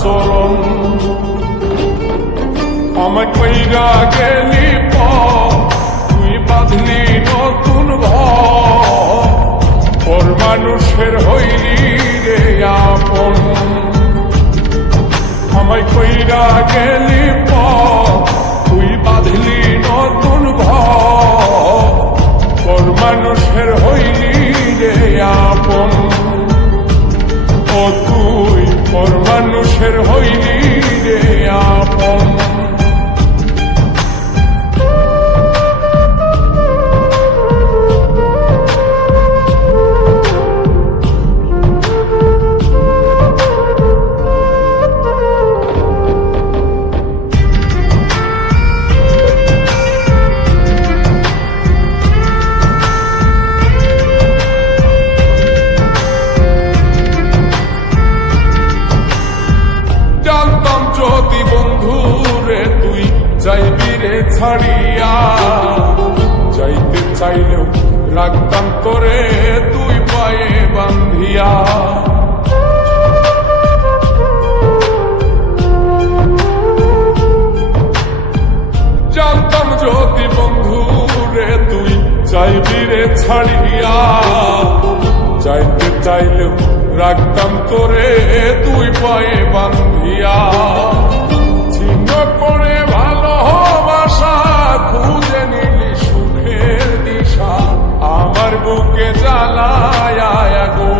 আচরণ। আমায় কইরা গেলি তুই বাঁধলি নতুন ঘর, পর মানুষের হইলি রে আপন। আমায় কইরা গেলি তুই বাঁধলি নতুন ঘর, পর মানুষের হইলি রে আপন। ও তুই পর মানুষের হইলি রে আপন। যদি বন্ধু রে তুই যাইবি রে ছাড়িয়া, যাইতে চাইলেও রাখতাম তোরে তুই পায়ে বান্ধিয়া। জানতাম যদি বন্ধু রে তুই যাইবি রে ছাড়িয়া, যাইতে চাইলেও রাখতাম তোরে তুই পায়ে বান্ধিয়া। চিহ্ন করে ভালোবাসা খুঁজে নিলি সুখের দিশা, আমার বুকে জ্বালায় গো।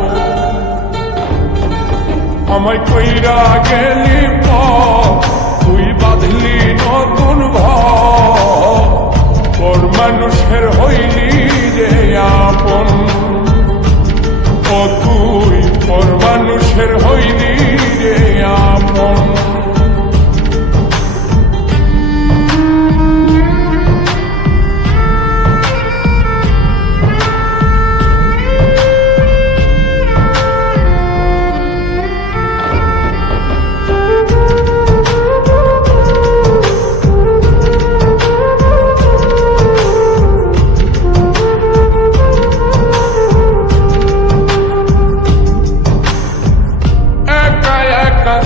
আমায় কইরা গেলি তুই বাঁধলি নতুন ঘর, পর মানুষের হইলি রে আপন। ও তুই পর মানুষের হইলি রে আপন।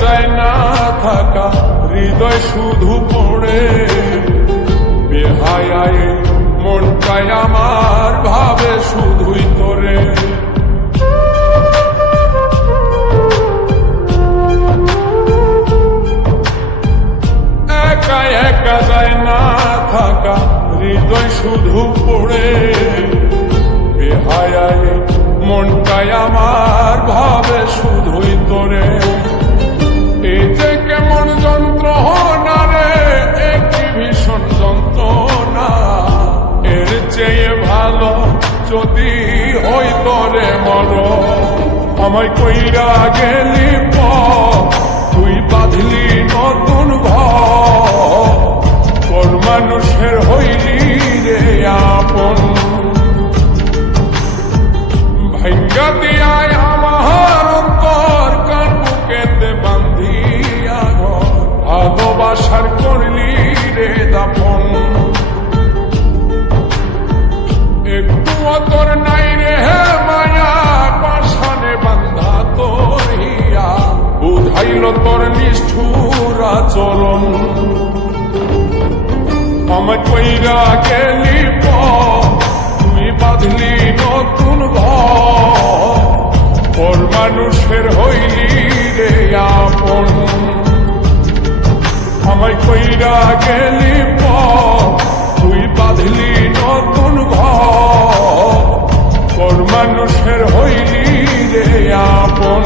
যায় না থাকা হৃদয় শুধু পড়ে, বেহায় মনটাই আমার ভাবে শুধুই তোরে। একা একা যায় না থাকা হৃদয় শুধু পড়ে, বেহায় মনটাই আমার ভাবে শুধুই তোরে। এই যে কেমন যন্ত্রণা রে, একটি ভীষণ যন্ত্রণা, এর চেয়ে ভালো যদি হইতো রে মরণ। আমায় কইরা গেলি তুই বাঁধলি নতুন ঘর, পর মানুষের হইলি রে আপন। ভাঙ্গা দিয়ায় আমার অন্তর কার বুকেতে বান্ধিয়া ঘর, ভালোবাসার করলি রে দাফন। একটু তোর নাই রে মায়া, পাশানে বান্ধা তোর হিয়া, বুঝাইল তোর নিষ্ঠুর আচরণ। আমায় কইরা গেলি তুই বাঁধলি নতুন ঘর, পর মানুষের হইলি রে আপন। আমায় কইরা গেলি তুই বাঁধলি নতুন ঘর, পর মানুষের হইলি রে আপন।